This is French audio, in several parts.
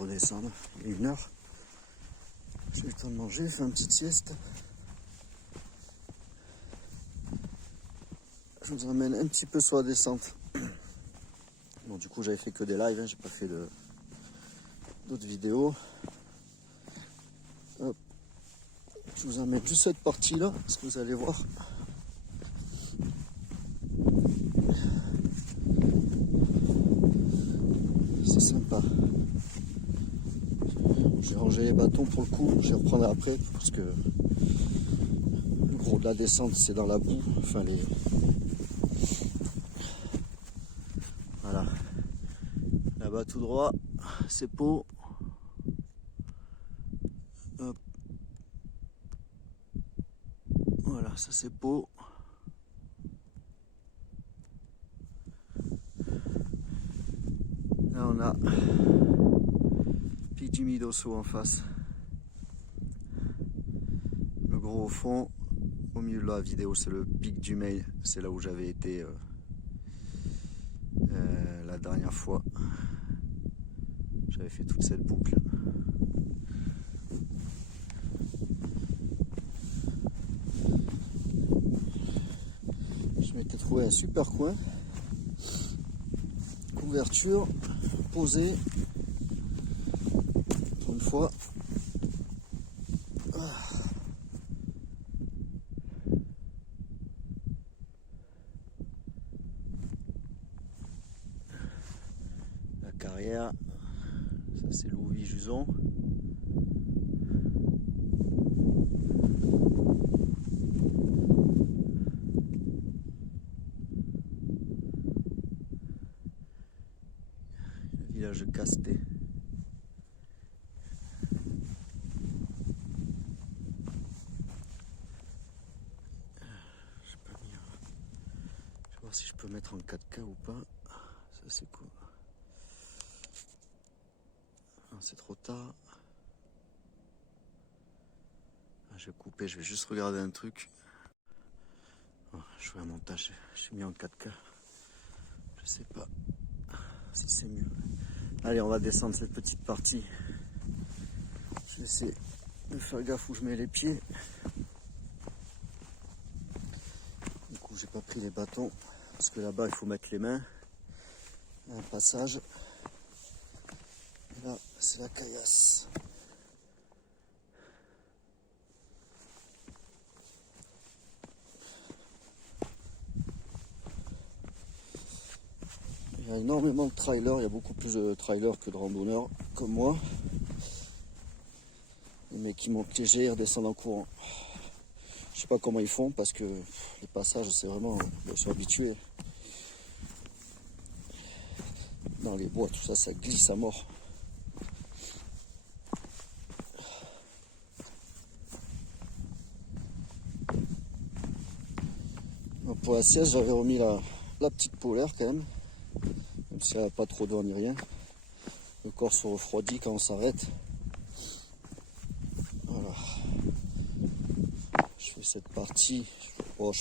redescendre. Il est 1h. J'ai eu le temps de manger, faire une petite sieste. Je vous emmène un petit peu sur la descente. Bon, du coup, j'avais fait que des lives, hein, j'ai pas fait d'autres vidéos. Hop. Je vous emmène juste cette partie-là, parce que vous allez voir. C'est sympa. J'ai rangé les bâtons pour le coup, je les reprendrai après, parce que le gros de la descente, c'est dans la boue. Enfin, Voilà. Là-bas, tout droit, c'est Pau. Hop. Voilà, ça c'est Pau. Là, on a Pic du Midosso en face. Le gros au fond. Au milieu de la vidéo, c'est le pic du Mail. C'est là où j'avais été la dernière fois. J'avais fait toute cette boucle. Je m'étais trouvé un super coin. Couverture, posée. Pour une fois. La carrière. Ça c'est Louis-Juson. Le village de Casté. Je vais voir si je peux mettre en 4K ou pas. Ça c'est cool. C'est trop tard. Je vais couper, je vais juste regarder un truc. Je fais un montage, j'ai mis en 4K. Je sais pas si c'est mieux. Allez, on va descendre cette petite partie. Je vais essayer de faire gaffe où je mets les pieds. Du coup, j'ai pas pris les bâtons parce que là-bas, il faut mettre les mains. Un passage. Et là, c'est la caillasse. Il y a énormément de trailers, il y a beaucoup plus de trailers que de randonneurs comme moi. Les mecs qui montent léger, ils redescendent en courant. Je sais pas comment ils font parce que les passages, c'est vraiment, je suis habitué. Dans les bois, tout ça, ça glisse à mort. Donc pour la sieste, j'avais remis la petite polaire quand même. Même si elle n'a pas trop d'eau ni rien. Le corps se refroidit quand on s'arrête. Voilà. Je fais cette partie. Oh,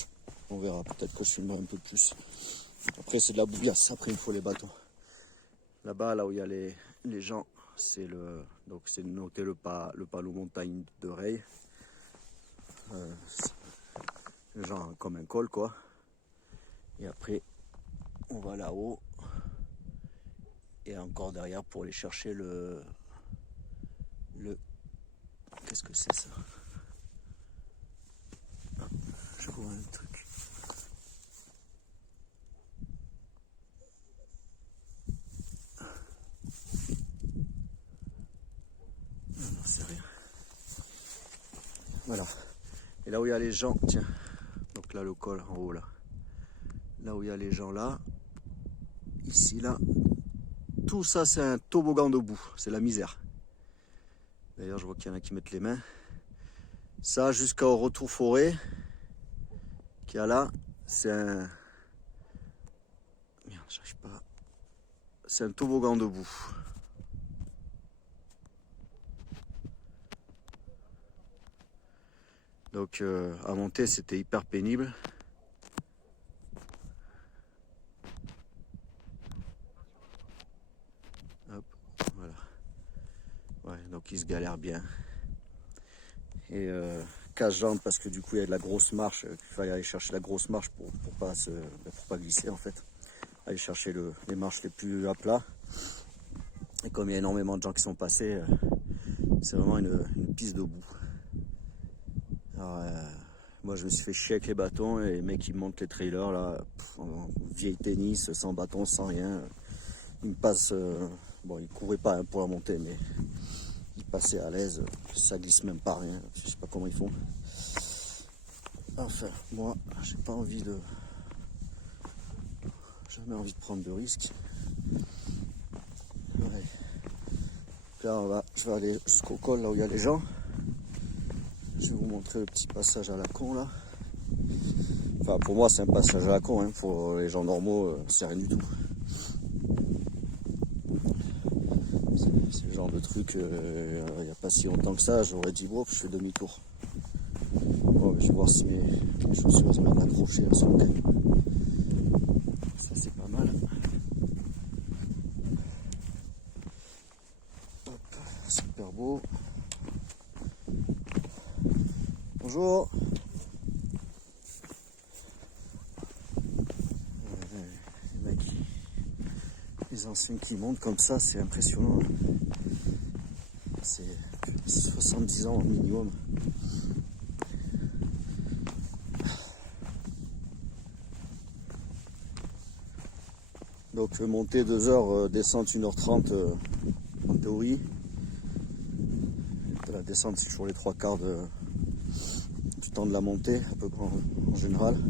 on verra, peut-être que je filmerai un peu plus. Après c'est de la bouillasse, après il faut les bâtons. Là-bas, là où il y a les gens, c'est donc c'est noté le panneau montagne de Reille. Genre comme un col quoi. Et après on va là-haut. Et encore derrière pour aller chercher le qu'est-ce que c'est ça? Ah, je vois un truc. Non, c'est rien. Voilà. Et là où il y a les gens, tiens. Donc là le col en haut là. Là où il y a les gens là. Ici là. Tout ça c'est un toboggan debout. C'est la misère. D'ailleurs je vois qu'il y en a qui mettent les mains. Ça jusqu'au retour forêt. Qu'il y a là. C'est un. Merde, j'arrive pas. C'est un toboggan debout. Donc à monter c'était hyper pénible. Hop, voilà. l'air bien. Et casse-jambes parce que du coup il y a de la grosse marche, il fallait aller chercher la grosse marche pour pas glisser en fait. Aller chercher les marches les plus à plat. Et comme il y a énormément de gens qui sont passés, c'est vraiment une piste de boue. Alors, moi je me suis fait chier avec les bâtons et les mecs qui montent les trailers là, en vieille tennis, sans bâton, sans rien. Ils me passent, bon ils couraient pas hein, pour la montée mais ils passaient à l'aise, ça glisse même pas rien, je sais pas comment ils font. Enfin moi j'ai pas envie de, jamais envie de prendre de risques. Ouais. Là je vais aller jusqu'au col là où il y a les gens. Je vais vous montrer le petit passage à la con là. Enfin pour moi c'est un passage à la con, hein. Pour les gens normaux c'est rien du tout. C'est le genre de truc, il n'y a pas si longtemps que ça, j'aurais dit bon, je fais demi-tour. Bon, je vais voir si mes chaussures elles ont l'air d'accrocher là, sur le caillou. Ça c'est pas mal. Hop, super beau. Bonjour. Les mecs, les anciens qui montent comme ça, c'est impressionnant. C'est 70 ans au minimum. Donc monter 2 heures, descente 1h30 en théorie. La descente c'est toujours les 3/4 du temps de la montée, à peu près en général.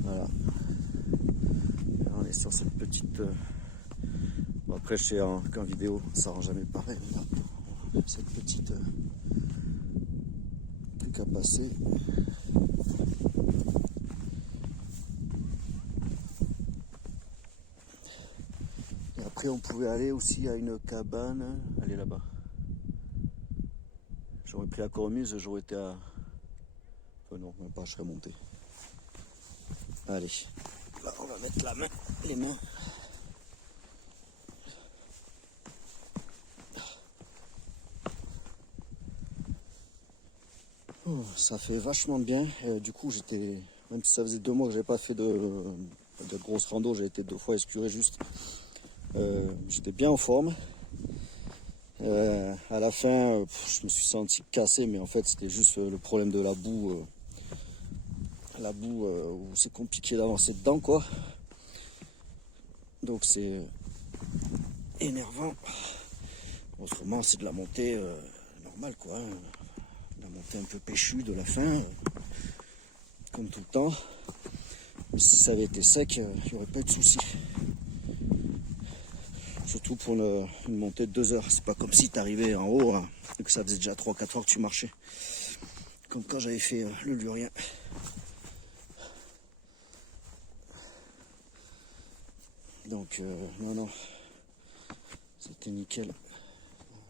Voilà. Et on est sur cette petite... Bon, après je sais qu'en vidéo ça rend jamais pareil. Là, cette petite truc à passer. Et après on pouvait aller aussi à une cabane. Elle est là-bas. J'aurais pris la cornemuse, j'aurais été à... Enfin non, même pas, je serais monté. Allez, là on va mettre les mains. Oh, ça fait vachement bien. Du coup, même si ça faisait 2 mois que j'avais pas fait de grosses rando, j'ai été 2 fois explorer juste. J'étais bien en forme. À la fin, je me suis senti cassé, mais en fait, c'était juste le problème de la boue. Où c'est compliqué d'avancer dedans, quoi. Donc c'est énervant. Autrement, c'est de la montée normale, quoi. La montée un peu péchue de la fin, comme tout le temps. Mais si ça avait été sec, il n'y aurait pas eu de souci. Surtout pour une montée de 2 heures. C'est pas comme si tu arrivais en haut hein, et que ça faisait déjà 3-4 heures que tu marchais. Comme quand j'avais fait le Lurien. Donc, non, c'était nickel.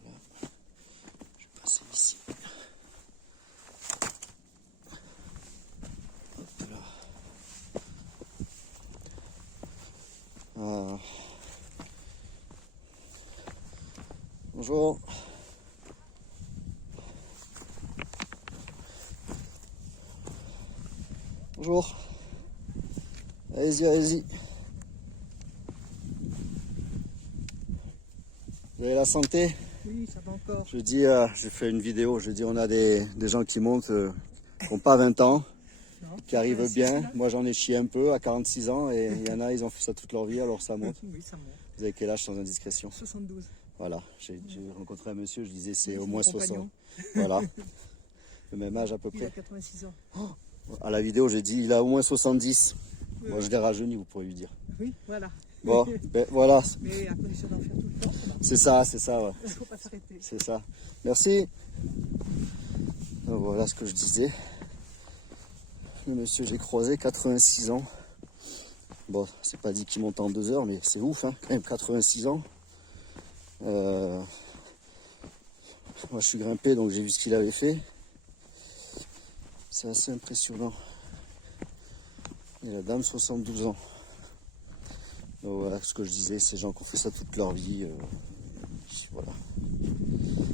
Voilà. Je vais passer ici. Hop là. Ah. Bonjour. Bonjour. Allez-y, allez-y. Vous avez la santé? Oui, ça va encore. Je dis, j'ai fait une vidéo, je dis on a des gens qui montent, qui n'ont pas 20 ans, Non, qui arrivent bien. là. Moi j'en ai chié un peu à 46 ans et il y en a, ils ont fait ça toute leur vie, alors ça monte. Oui, ça monte. Vous avez quel âge sans indiscrétion? 72. Voilà, j'ai rencontré un monsieur, je disais c'est Oui, au c'est moins mon 60. compagnon. Voilà, le même âge à peu Il a près. 86 ans. À la vidéo j'ai dit il a au moins 70. Oui, Moi je l'ai rajeuni, vous pourrez lui dire. oui, voilà. Bon, ben voilà, Mais à condition d'en faire tout le temps, c'est ça, ouais. il ne faut pas s'arrêter. C'est ça. Merci. Donc voilà ce que je disais. Le monsieur j'ai croisé, 86 ans. Bon, c'est pas dit qu'il monte en 2 heures, mais c'est ouf, hein, quand même 86 ans. Moi je suis grimpé, donc j'ai vu ce qu'il avait fait. C'est assez impressionnant. Et la dame, 72 ans. Donc voilà ce que je disais, ces gens qui ont fait ça toute leur vie. voilà.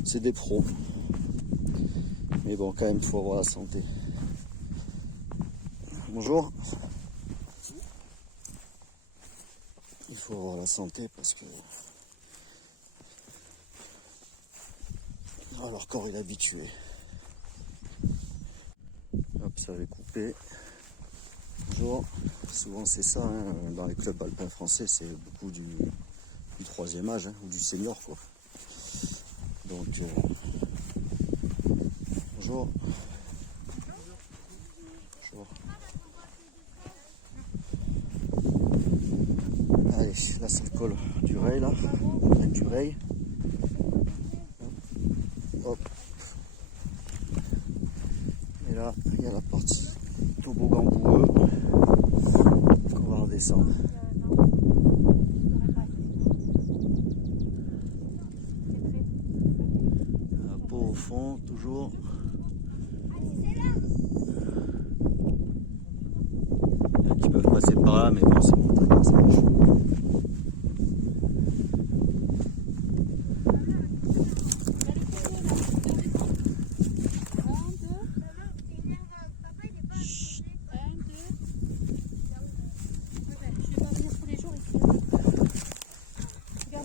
C'est des pros. Mais bon, quand même, il faut avoir la santé. Bonjour. Il faut avoir la santé parce que leur corps est habitué. Hop, ça avait coupé. Bonjour. Souvent c'est ça, hein, dans les clubs alpins français, c'est beaucoup du troisième âge, hein, ou du senior, quoi. Donc, bonjour. Bonjour. Allez, là c'est le col du Ray, là, montagne du Ray. Hop. Et là, il y a la partie toboggan boueux qu'on va redescendre. La peau au fond, toujours. Il y en a qui peuvent passer par là, mais bon, c'est montagne, ça marche.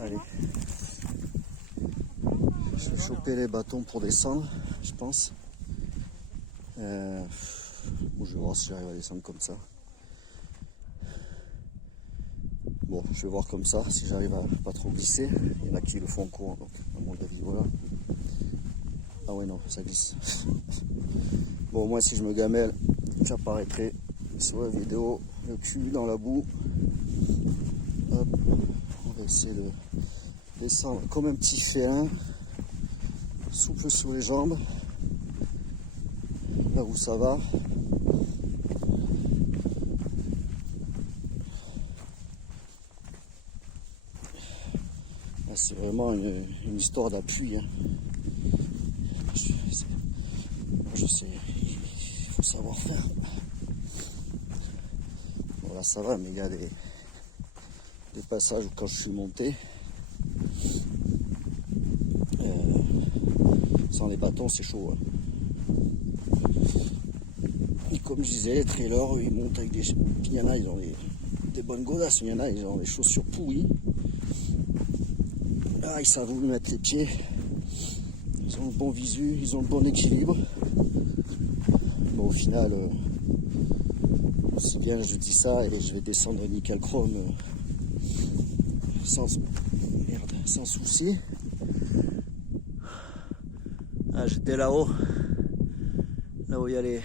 Allez. Je vais choper les bâtons pour descendre, je pense. Bon, je vais voir si j'arrive à descendre comme ça. Bon, je vais voir comme ça, si j'arrive à pas trop glisser. Il y en a qui le font court, donc à mon avis, voilà. Ah ouais, non, ça glisse. Bon, moi, si je me gamelle, j'apparaîtrai sur la vidéo, le cul dans la boue. Hop, on va essayer de descendre comme un petit félin, souple sous les jambes, là où ça va. Là, c'est vraiment une histoire d'appui, hein. Je sais, il faut savoir faire. Bon, là ça va, mais il y a des passages où quand je suis monté, sans les bâtons c'est chaud, hein. Et comme je disais, les trailers, ils montent avec des... Il y en a, ils ont des bonnes godasses, il y en a, ils ont des chaussures pourries. Là, ils savent où mettre les pieds. Ils ont le bon visu, ils ont le bon équilibre. Bon, au final, c'est bien, je dis ça et je vais descendre nickel chrome sans souci. Ah, j'étais là-haut, là où il y a les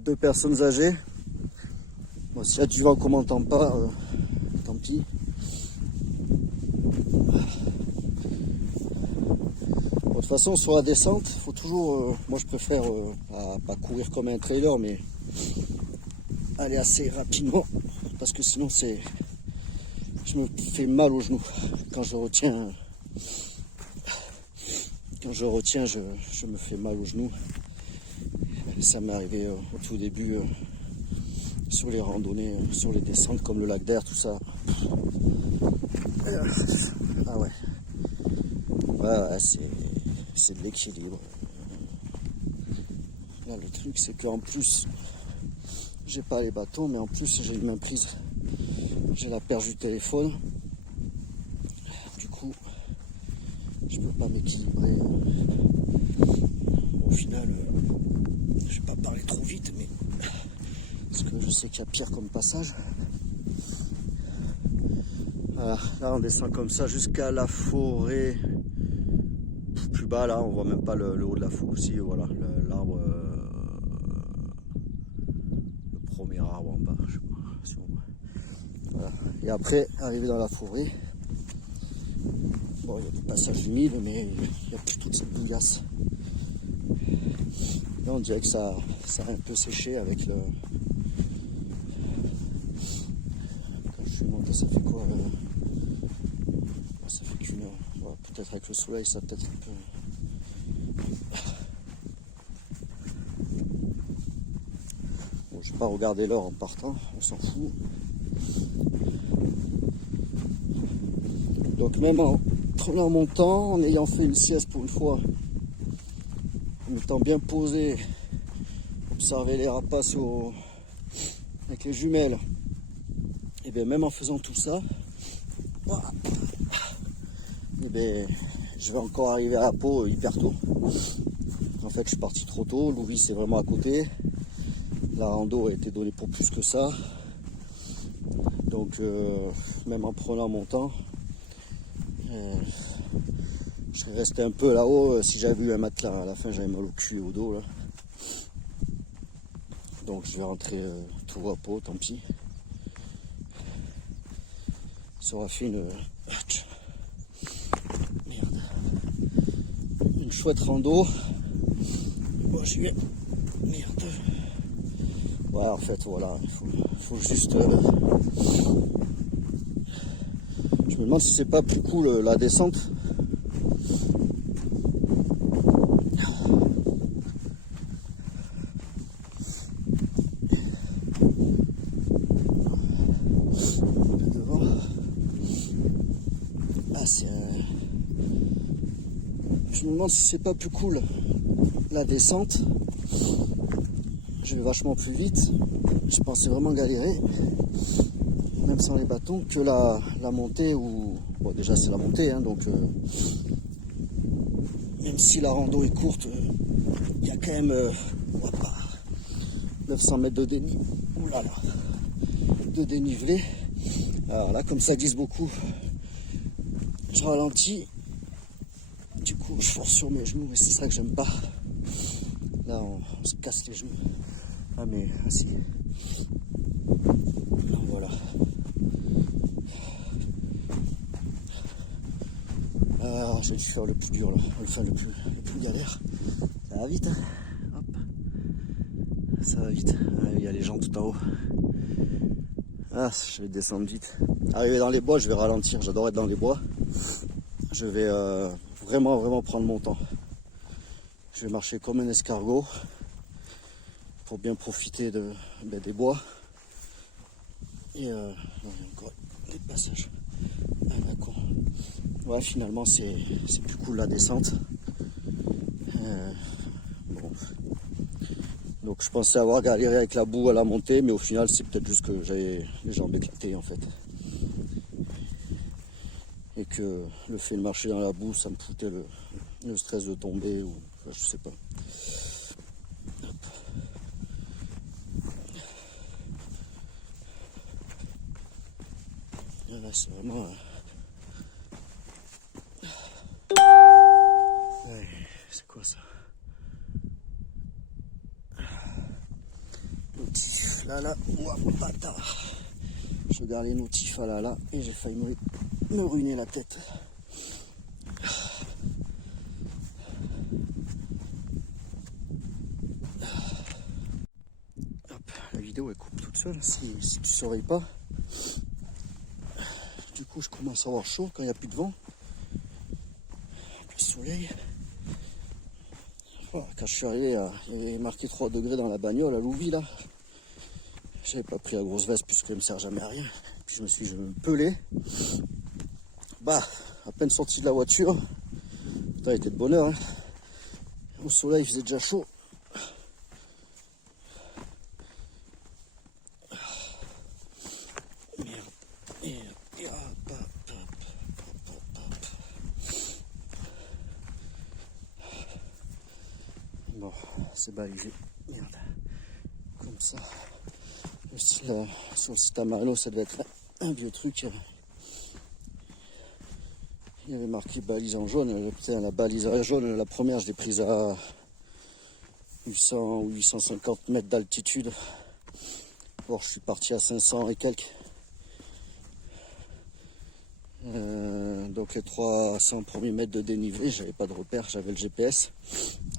deux personnes âgées. Bon, si là du vent qu'on m'entend pas, tant pis. De toute façon, sur la descente, faut toujours, moi je préfère pas courir comme un trailer, mais aller assez rapidement, parce que sinon je me fais mal aux genoux quand je retiens. Je me fais mal aux genoux. Ça m'est arrivé au tout début sur les randonnées, sur les descentes comme le lac d'Air, tout ça. Ah ouais. Ouais, c'est de l'équilibre. Là, le truc, c'est qu'en plus, j'ai pas les bâtons, mais en plus, j'ai une main prise. J'ai la perche du téléphone. Du coup, je peux pas m'équilibrer. Au final, je vais pas parler trop vite, mais parce que je sais qu'il y a pire comme passage. Voilà, là on descend comme ça jusqu'à la forêt. Plus bas là, on voit même pas le haut de la forêt aussi. Voilà, l'arbre, le premier arbre en bas. Je sais pas si on voit. Voilà. Et après, arriver dans la forêt. Bon, il y a des passages humides, mais il n'y a plus toute cette bouillasse. Là, on dirait que ça a un peu séché avec le. Quand je suis monté, ça fait quoi ça fait qu'une heure. Bon, peut-être avec le soleil, ça peut-être un peu. Bon, je vais pas regarder l'heure en partant, on s'en fout. Donc même en prenant mon temps, en ayant fait une sieste pour une fois, en étant bien posé, observer les rapaces avec les jumelles, et bien même en faisant tout ça, et bien je vais encore arriver à la peau hyper tôt. En fait je suis parti trop tôt, Louvis c'est vraiment à côté, la rando a été donnée pour plus que ça, donc même en prenant mon temps, je serais resté un peu là-haut si j'avais eu un matelas. À la fin j'avais mal au cul et au dos là. Donc je vais rentrer tout à peau, tant pis. Ça aura fait merde. Une chouette rando. Bon, j'y vais. Merde. Ouais, en fait, voilà, il faut juste. Je me demande si c'est pas plus cool la descente. Je me demande si c'est pas plus cool la descente. Je vais vachement plus vite. Je pensais vraiment galérer, même sans les bâtons, que la montée où. Bon, déjà c'est la montée, hein, donc même si la rando est courte, il y a quand même 900 mètres de dénivelé. Oulala, de dénivelé. Alors là, comme ça glisse beaucoup, je ralentis. Du coup, je force sur mes genoux et c'est ça que j'aime pas. Là, on se casse les genoux. Ah, mais si. Voilà. Alors, je vais faire le plus dur là. Enfin, le plus galère. Ça va vite, hein. Hop. Ça va vite. Il y a les gens tout en haut. Ah, je vais descendre vite. Arrivé dans les bois, je vais ralentir. J'adore être dans les bois. Je vais vraiment prendre mon temps. Je vais marcher comme un escargot pour bien profiter des bois. Et encore des passages. Ah, d'accord. Ouais, finalement c'est plus cool la descente. Bon. Donc je pensais avoir galéré avec la boue à la montée, mais au final c'est peut-être juste que j'avais les jambes éclatées en fait. Et que le fait de marcher dans la boue, ça me foutait le stress de tomber, ou enfin, je sais pas. Hop. Et là, c'est vraiment. Ouais, c'est quoi ça? Notif, là, ouah, bâtard. Je regarde les notifs là, et j'ai failli me ruiner la tête. Hop, la vidéo elle coupe toute seule si tu surveilles pas. Du coup je commence à avoir chaud quand il n'y a plus de vent. Le soleil. Oh, quand je suis arrivé, il y avait marqué 3 degrés dans la bagnole à Louvis là. J'avais pas pris la grosse veste puisqu'elle me sert jamais à rien. Puis je me suis dit, je vais me peler. Bah, à peine sorti de la voiture. Putain, il était de bonne heure. Hein. Au soleil, il faisait déjà chaud. Bon, c'est balisé. Merde. Comme ça. Sur le site Amarillo, ça devait être un vieux truc. Il y avait marqué balise en jaune. Putain, la balise jaune, la première, je l'ai prise à 800 ou 850 mètres d'altitude. Bon, je suis parti à 500 et quelques. Donc les 300 premiers mètres de dénivelé, j'avais pas de repère, j'avais le GPS.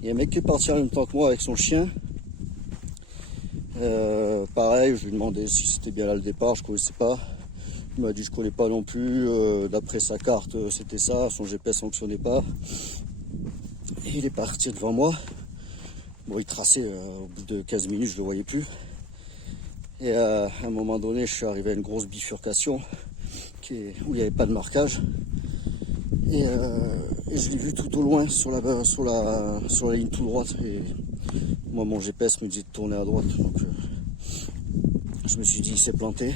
Il y a un mec qui est parti en même temps que moi avec son chien. Pareil, je lui ai demandé si c'était bien là le départ, je connaissais pas. Il m'a dit je connais pas non plus, d'après sa carte c'était ça, son GPS fonctionnait pas. Et il est parti devant moi. Bon, il traçait, au bout de 15 minutes je le voyais plus. Et à un moment donné je suis arrivé à une grosse bifurcation où il n'y avait pas de marquage. Et je l'ai vu tout au loin sur la ligne tout droite. Et moi, mon GPS me disait de tourner à droite. Donc, je me suis dit, il s'est planté.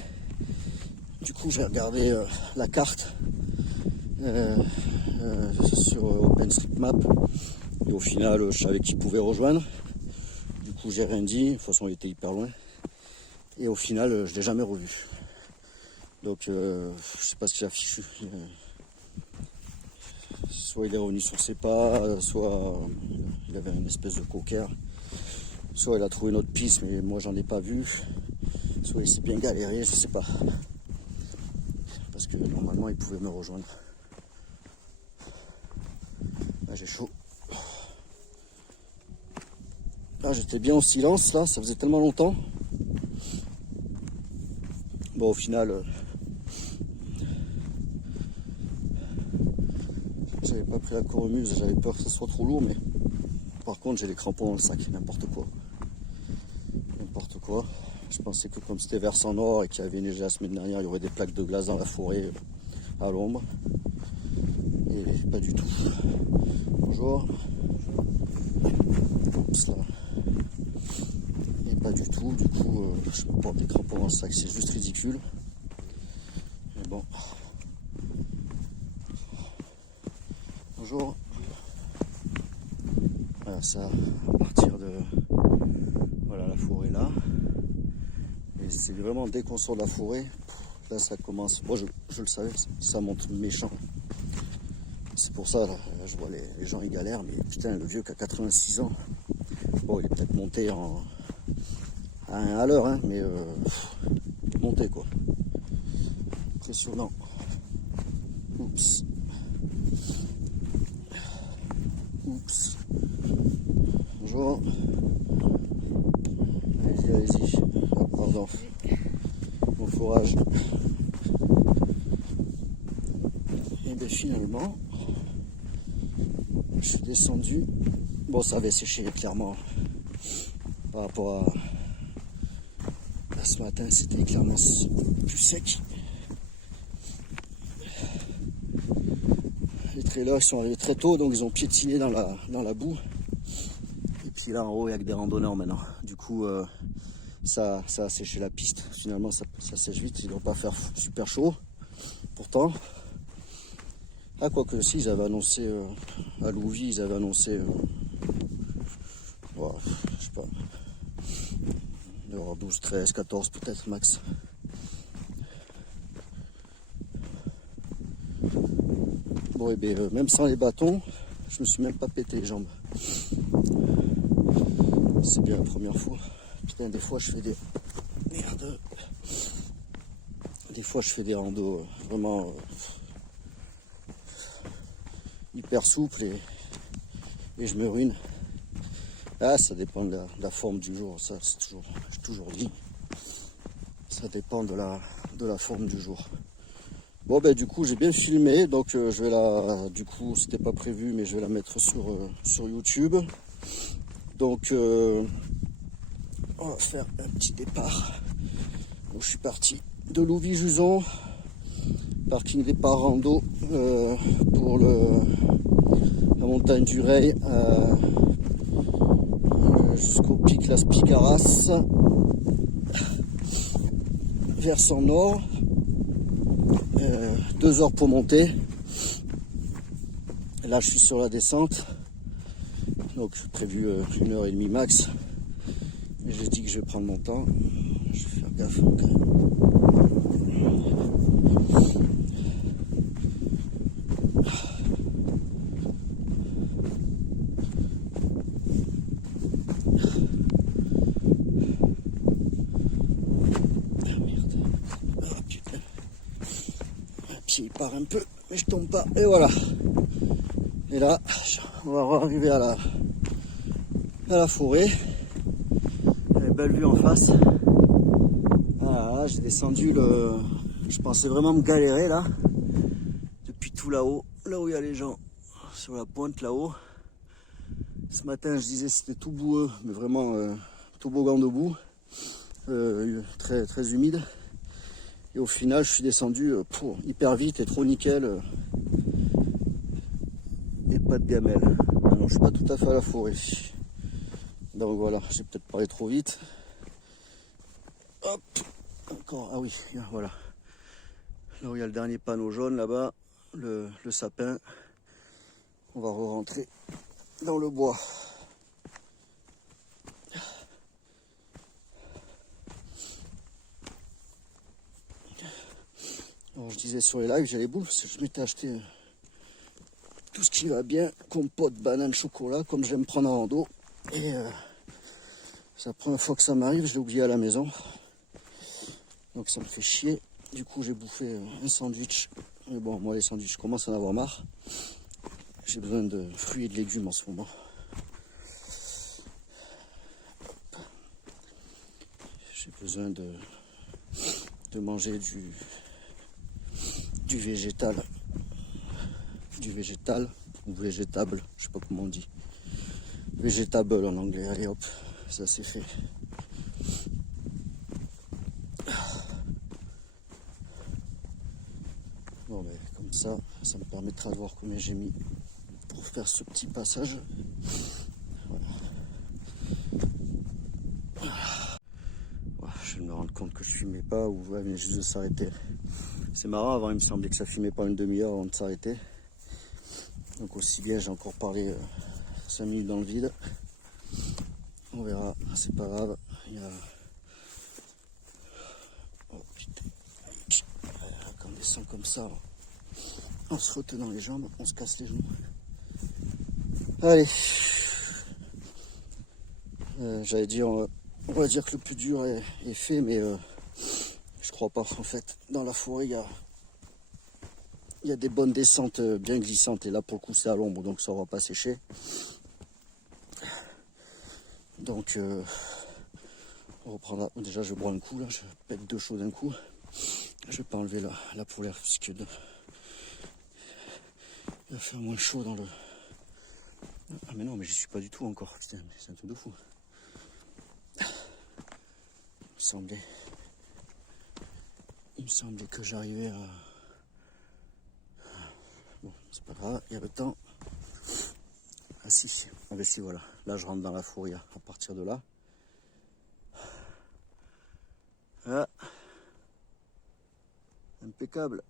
Du coup, j'ai regardé la carte sur OpenStreetMap. Et au final, je savais qu'il pouvait rejoindre. Du coup, j'ai rien dit. De toute façon, il était hyper loin. Et au final, je ne l'ai jamais revu. Donc, je sais pas ce qu'il a fichu. Soit il est revenu sur ses pas, soit il avait une espèce de cocker. Soit il a trouvé une autre piste, mais moi j'en ai pas vu. Soit il s'est bien galéré, je sais pas. Parce que normalement il pouvait me rejoindre. Là j'ai chaud. Là j'étais bien en silence, là, ça faisait tellement longtemps. Bon au final, j'avais pas pris la cornemuse, j'avais peur que ça soit trop lourd, mais par contre j'ai les crampons dans le sac, n'importe quoi. N'importe quoi. Je pensais que comme c'était versant nord et qu'il y avait neigé la semaine dernière, il y aurait des plaques de glace dans la forêt à l'ombre. Et pas du tout. Bonjour. Oups, là. Et pas du tout, du coup je me porte des crampons dans le sac, c'est juste ridicule. Mais bon. Bonjour. Voilà ça, à partir de voilà la forêt là. Et c'est vraiment dès qu'on sort de la forêt, là ça commence. Moi je le savais, ça monte méchant. C'est pour ça, là, je vois les gens ils galèrent, mais putain le vieux qui a 86 ans, bon il est peut-être monté à 1 à l'heure, hein, mais monté quoi. Impressionnant. Oups. Oups. Bonjour. Allez-y, allez-y. Oh, pardon. Bon fourrage. Et bien finalement, je suis descendu. Bon, ça avait séché clairement par rapport à ce matin, c'était clairement plus sec. Les trailers ils sont arrivés très tôt, donc ils ont piétiné dans la boue. Et puis là en haut, il n'y a que des randonneurs maintenant. Du coup, ça a séché la piste. Finalement, ça sèche vite. Il ne doit pas faire super chaud. Pourtant, ah, quoique si, ils avaient annoncé à Louvis, ils avaient annoncé, voilà, je sais pas, il y aura 12, 13, 14 peut-être max. Bon, et bien, même sans les bâtons, je me suis même pas pété les jambes. C'est bien la première fois. Putain, des fois je fais des... Merde. Des fois je fais des randos vraiment hyper souples et je me ruine. Ah, ça dépend de la forme du jour, ça c'est toujours, j'ai toujours dit. Ça dépend de la forme du jour. Bon ben du coup j'ai bien filmé, donc je vais la, du coup c'était pas prévu mais je vais la mettre sur YouTube. Donc on va faire un petit départ. Donc, je suis parti de Louvis-Juson, parking départ rando pour la montagne du Reil jusqu'au pic Las Picaras, versant nord. 2 heures pour monter. Là je suis sur la descente, donc prévu 1h30 max, et j'ai dit que je vais prendre mon temps, je vais faire gaffe quand même. Il part un peu, mais je tombe pas, et voilà. Et là, on va arriver à la forêt. Une belle vue en face. Voilà, j'ai descendu je pensais vraiment me galérer là. Depuis tout là-haut, là où il y a les gens, sur la pointe là-haut. Ce matin, je disais c'était tout boueux, mais vraiment toboggan de boue, très très humide. Et au final, je suis descendu hyper vite et trop nickel. pas de gamelle. Ah non, je suis pas tout à fait à la forêt. Donc voilà, j'ai peut-être parlé trop vite. Hop, encore, ah oui, voilà. Là où il y a le dernier panneau jaune là-bas, le sapin. On va re-rentrer dans le bois. Alors je disais sur les lives, j'ai les boules parce que je m'étais acheté tout ce qui va bien, compote, banane, chocolat, comme j'aime prendre en rando. Et c'est la première fois que ça m'arrive, je l'ai oublié à la maison. Donc ça me fait chier. Du coup j'ai bouffé un sandwich. Mais bon, moi les sandwichs, je commence à en avoir marre. J'ai besoin de fruits et de légumes en ce moment. J'ai besoin de manger du végétal. Du végétal ou végétable, je sais pas comment on dit. Végétable en anglais, allez hop, ça c'est fait. Bon ben comme ça me permettra de voir combien j'ai mis pour faire ce petit passage. Voilà. Je vais me rendre compte que je filmais pas ou ouais, mais juste de s'arrêter. C'est marrant, avant il me semblait que ça filmait pas une demi-heure avant de s'arrêter. Donc aussi bien j'ai encore parlé 5 minutes dans le vide. On verra, c'est pas grave. Il y a... Oh putain. Quand on descend comme ça, en se retenant les jambes, on se casse les genoux. Allez. J'allais dire, on va dire que le plus dur est fait, mais je crois pas. En fait, dans la forêt, il y a des bonnes descentes bien glissantes. Et là, pour le coup, c'est à l'ombre, donc ça va pas sécher. Donc, on reprendra. Déjà, je bois un coup, là. Je pète 2 chauds d'un coup. Je vais pas enlever la polaire, puisque il va faire moins chaud dans le... Ah mais non, mais j'y suis pas du tout encore. Putain, c'est un truc de fou. Il me semblait que j'arrivais à... Bon, c'est pas grave, il y a le temps. Ah si, ah ben si, voilà. Là, je rentre dans la forêt à partir de là. Ah. Impeccable.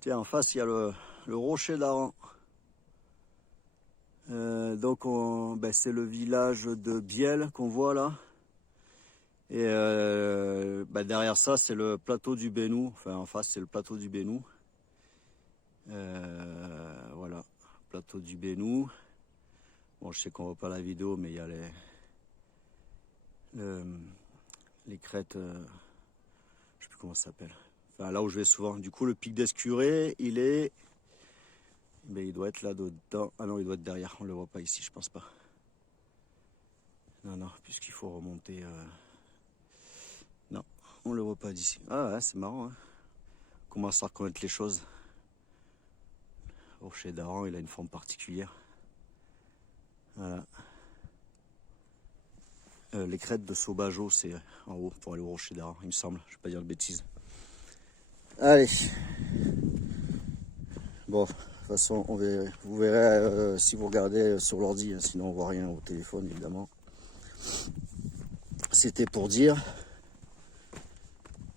Tiens, en face, il y a le rocher d'Aran. Donc, c'est le village de Biel qu'on voit là. Et derrière ça, c'est le plateau du Bénou. Enfin, en face, c'est le plateau du Bénou. Voilà, plateau du Bénou. Bon, je sais qu'on voit pas la vidéo, mais il y a les crêtes, je sais plus comment ça s'appelle. Enfin, là où je vais souvent. Du coup, le pic d'Escuré, il doit être là dedans. Ah non, il doit être derrière. On le voit pas ici, je pense pas. Non, puisqu'il faut remonter. Non, on le voit pas d'ici. Ah ouais, c'est marrant. Hein. On commence à reconnaître les choses. Le rocher d'Aran, il a une forme particulière. Voilà. Les crêtes de Saubageau, c'est en haut pour aller au rocher d'Aran, il me semble. Je vais pas dire de bêtises. Allez. Bon, de toute façon, vous verrez si vous regardez sur l'ordi, hein, sinon on voit rien au téléphone évidemment. C'était pour dire.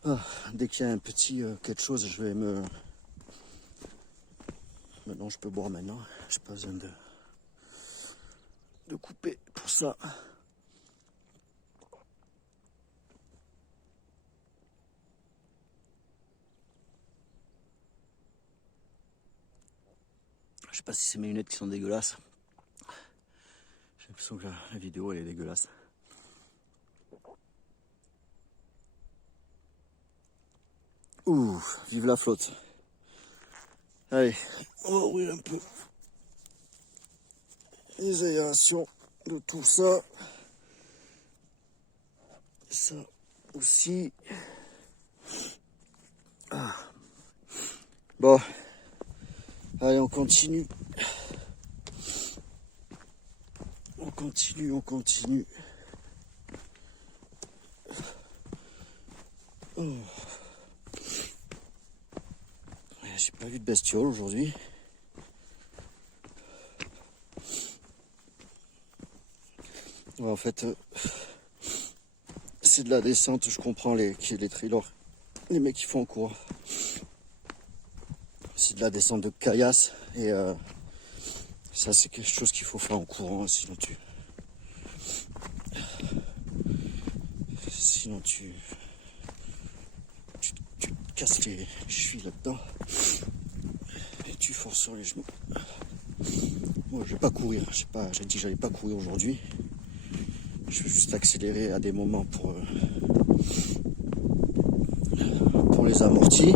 Ah, dès qu'il y a un petit quelque chose, je vais me... Maintenant, je peux boire maintenant. J'ai pas besoin de couper pour ça. Je sais pas si c'est mes lunettes qui sont dégueulasses. J'ai l'impression que la vidéo elle est dégueulasse. Ouh, vive la flotte. Allez, on va ouvrir un peu les aérations de tout ça. Ça aussi. Ah. Bon. Allez, on continue. On continue. Oh. J'ai pas vu de bestiole aujourd'hui. Ouais, en fait, c'est de la descente, je comprends les trailers, les mecs qui font en cours. C'est de la descente de caillasse et ça c'est quelque chose qu'il faut faire en courant, sinon tu te casses les chevilles là-dedans et tu forces sur les genoux. Moi je vais pas courir, j'ai dit que j'allais pas courir aujourd'hui. Je vais juste accélérer à des moments pour les amortis.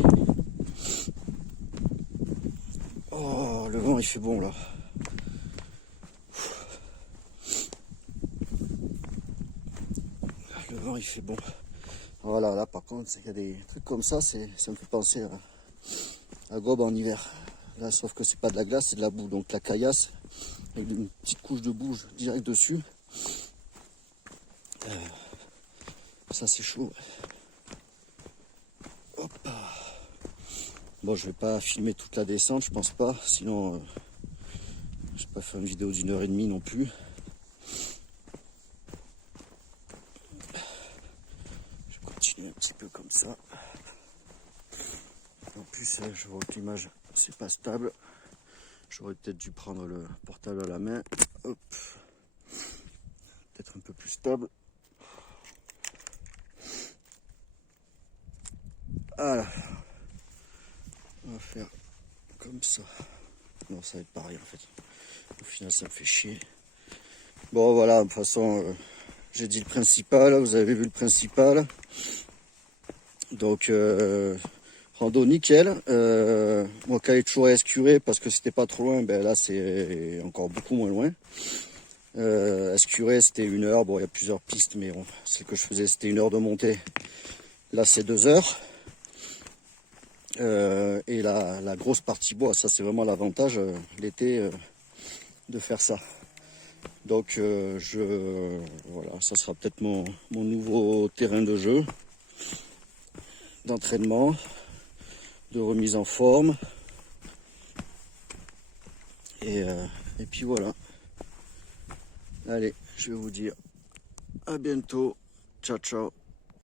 Oh, le vent il fait bon là. Le vent il fait bon. Voilà, là par contre, il y a des trucs comme ça, ça me fait penser à Gob en hiver. Là, sauf que c'est pas de la glace, c'est de la boue. Donc la caillasse, avec une petite couche de boue direct dessus. Ça c'est chaud. Hop. Bon, je vais pas filmer toute la descente, je pense pas. Sinon, je vais pas faire une vidéo d'1h30 non plus. Je vais continuer un petit peu comme ça. En plus, je vois que l'image, c'est pas stable. J'aurais peut-être dû prendre le portable à la main. Hop. Peut-être un peu plus stable. Voilà. On va faire comme ça. Non, ça va être pareil en fait. Au final, ça me fait chier. Bon, voilà, de toute façon, j'ai dit le principal. Vous avez vu le principal. Donc, rando nickel. Moi, quand il est toujours à Escuré, parce que c'était pas trop loin, ben là, c'est encore beaucoup moins loin. Escuré, c'était 1 heure. Bon, il y a plusieurs pistes, mais bon, celle que je faisais, c'était 1 heure de montée. Là, c'est 2 heures. Et la grosse partie bois, ça c'est vraiment l'avantage l'été de faire ça. Donc voilà, ça sera peut-être mon nouveau terrain de jeu, d'entraînement, de remise en forme. Et puis voilà. Allez, je vais vous dire à bientôt. Ciao ciao.